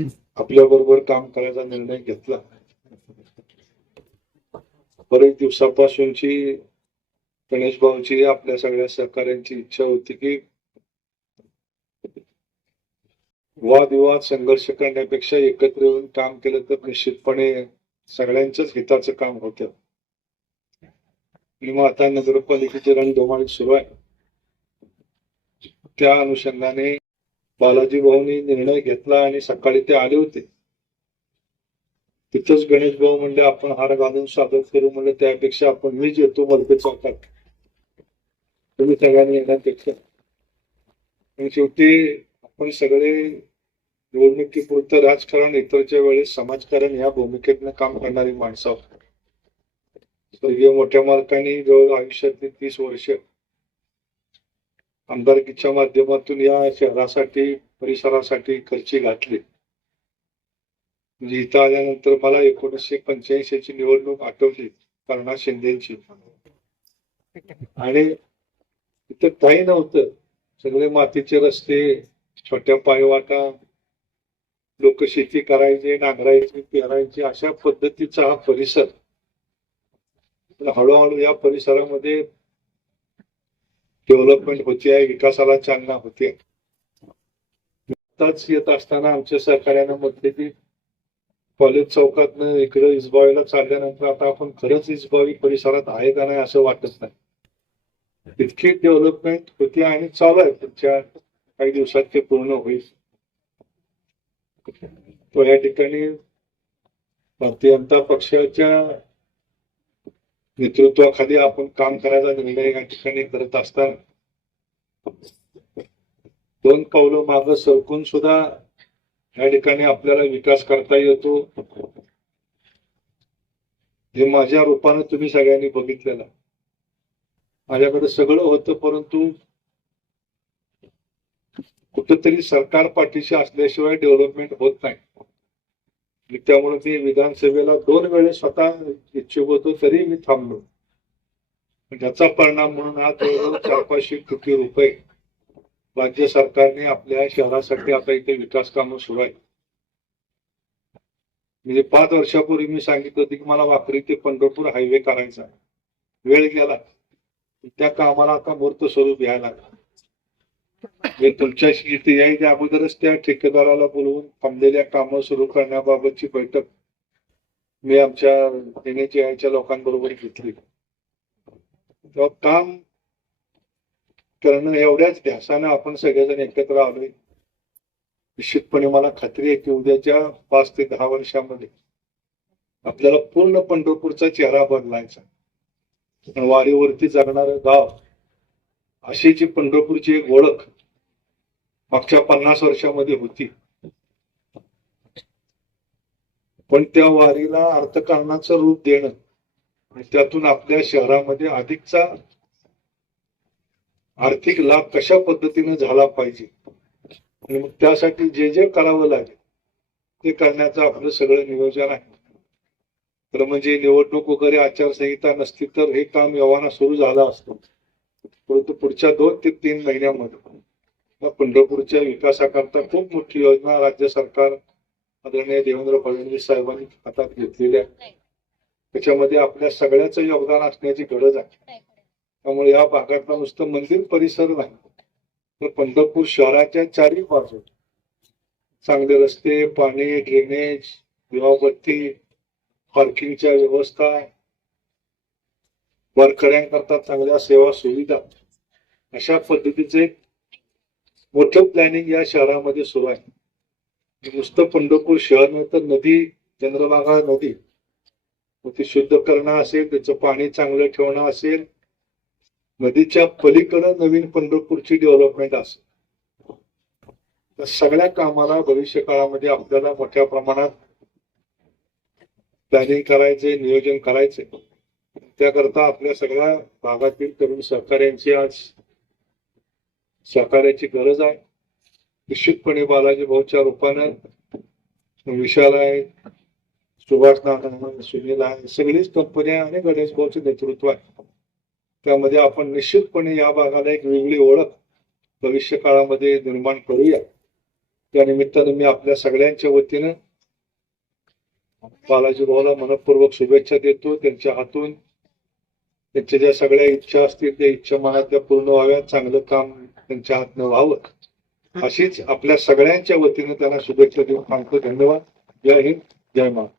आपल्या बरोबर काम करायचा निर्णय घेतला बरेच दिवसापासूनची गणेश भाऊची आपल्या सगळ्या सहकाऱ्यांची इच्छा होती की वादविवाद संघर्ष करण्यापेक्षा एकत्र येऊन काम केलं तर निश्चितपणे सगळ्यांच्याच हिताचं काम होत मग आता नगरपालिकेची रणधुमाळी सुरू आहे त्या अनुषंगाने बालाजी भाऊनी निर्णय घेतला आणि सकाळी ते आले होते तिथंच गणेश भाऊ म्हणले आपण हार घालून स्वागत करू म्हणले त्यापेक्षा आपण मीच येतो मलके चौकात तुम्ही सगळ्यांनी येण्यापेक्षा शेवटी आपण सगळे निवडणुकीपुरतं राजकारण इतरच्या वेळेस समाजकारण या भूमिकेतनं काम करणारी माणसं स्वर्गीय मोठ्या मालकांनी जवळ आयुष्यातली तीस वर्ष आमदारकीच्या माध्यमातून या शहरासाठी परिसरासाठी खर्ची घातली म्हणजे इथं आल्यानंतर मला एकोणीशे पंच्याऐंशी ची निवडणूक आठवली कर्णा शिंदेची आणि इथं काही नव्हतं सगळे मातीचे रस्ते छोट्या पायवाटा लोक शेती करायचे नांगरायचे पेरायचे अशा पद्धतीचा हा परिसर हळूहळू या परिसरामध्ये डेव्हलपमेंट होते विकासाला चालना होते आताच येत असताना आमच्या सहकार्यानं म्हटले की कॉलेज चौकात इकडे इजबावीला चालल्यानंतर आता आपण खरंच इजबावी परिसरात आहे का नाही असं वाटत नाही इतकी डेव्हलपमेंट होती आणि चालू आहे पुढच्या काही दिवसात ते पूर्ण होईल या ठिकाणी भारतीय जनता पक्षाच्या नेतृत्वाखाली आपण काम करायचा निर्णय या ठिकाणी करत असताना दोन पावलं माग सरकून सुद्धा या ठिकाणी आपल्याला विकास करता येतो हे माझ्या रूपाने तुम्ही सगळ्यांनी बघितलेलं माझ्याकडे सगळं होतं परंतु कुठंतरी सरकार पाठीशी असल्याशिवाय डेव्हलपमेंट होत नाही त्यामुळे मी विधानसभेला दोन वेळेस स्वतः इच्छुक होतो तरी मी थांबलो त्याचा परिणाम म्हणून हा चार पाचशे कोटी रुपये राज्य सरकारने आपल्या शहरासाठी आता इथे विकास काम सुरू आहेत म्हणजे पाच वर्षापूर्वी मी सांगितलं होतं की मला वाकरी ते पंढरपूर हायवे करायचा वेळ गेला त्या कामाला आता मूर्त स्वरूप यायला लागला तुमच्याशी इथे यायच्या अगोदरच त्या ठेकेदाराला बोलवून थांबलेल्या काम सुरू करण्याबाबतची बैठक मी आमच्या एनएचआयच्या लोकांबरोबर घेतली तेव्हा काम करणं एवढ्याच ध्यासानं आपण सगळेजण एकत्र आलोय निश्चितपणे मला खात्री आहे की उद्याच्या पाच ते दहा वर्षामध्ये आपल्याला पूर्ण पंढरपूरचा चेहरा बदलायचा वारीवरती जगणारं गाव जी पंढरपूरची एक ओळख मागच्या पन्नास वर्षामध्ये होती पण त्या वारीला अर्थकारणाचं रूप देणं आणि त्यातून आपल्या शहरामध्ये अधिकचा आर्थिक लाभ कशा पद्धतीने झाला पाहिजे आणि मग त्यासाठी जे जे करावं लागेल ते करण्याचं आपलं सगळं नियोजन आहे तर म्हणजे निवडणूक वगैरे आचारसंहिता नसती तर हे काम यवाना सुरू झालं असतं परंतु पुढच्या दोन ते तीन महिन्यामध्ये पंढरपूरच्या विकासाकरता खूप मोठी योजना राज्य सरकार आदरणीय देवेंद्र फडणवीस साहेबांनी हातात घेतलेल्या त्याच्यामध्ये आपल्या सगळ्याच योगदान असण्याची गरज आहे त्यामुळे या भागातला नुसतं मंदिर परिसर नाही तर पंढरपूर शहराच्या चारही बाजू चांगले रस्ते पाणी ड्रेनेज दिवाबत्ती पार्किंगच्या व्यवस्था वारकऱ्यांकरता चांगल्या सेवा सुविधा अशा पद्धतीचे मोठ प्लॅनिंग या शहरामध्ये सुरू आहे नुसतं पंढरपूर शहर तर नदी चंद्रभागा नदी मग शुद्ध करणं असेल त्याचं पाणी चांगलं ठेवणं असेल नदीच्या पलीकडे नवीन पंढरपूरची डेव्हलपमेंट असेल तर सगळ्या कामाला भविष्य काळामध्ये आपल्याला मोठ्या प्रमाणात प्लॅनिंग करायचे नियोजन करायचे त्याकरता आपल्या सगळ्या भागातील तरुण सहकार्यांची आज सहकार्याची गरज आहे निश्चितपणे बालाजी भाऊच्या रूपानं विशाल आहे सुभाष नारायण सुनील आहे सगळीच कंपन्या आणि गणेश भाऊचे नेतृत्व आहे त्यामध्ये आपण निश्चितपणे या भागाला एक वेगळी ओळख भविष्य काळामध्ये निर्माण करूया त्या निमित्तानं मी आपल्या सगळ्यांच्या वतीनं बालाजी भाऊला मनपूर्वक शुभेच्छा देतो त्यांच्या हातून त्यांच्या ज्या सगळ्या इच्छा असतील त्या इच्छा त्या पूर्ण व्हाव्यात चांगलं काम त्यांच्या हातनं व्हावं अशीच आपल्या सगळ्यांच्या वतीनं त्यांना शुभेच्छा देऊन सांगतो धन्यवाद जय हिंद जय महाराष्ट्र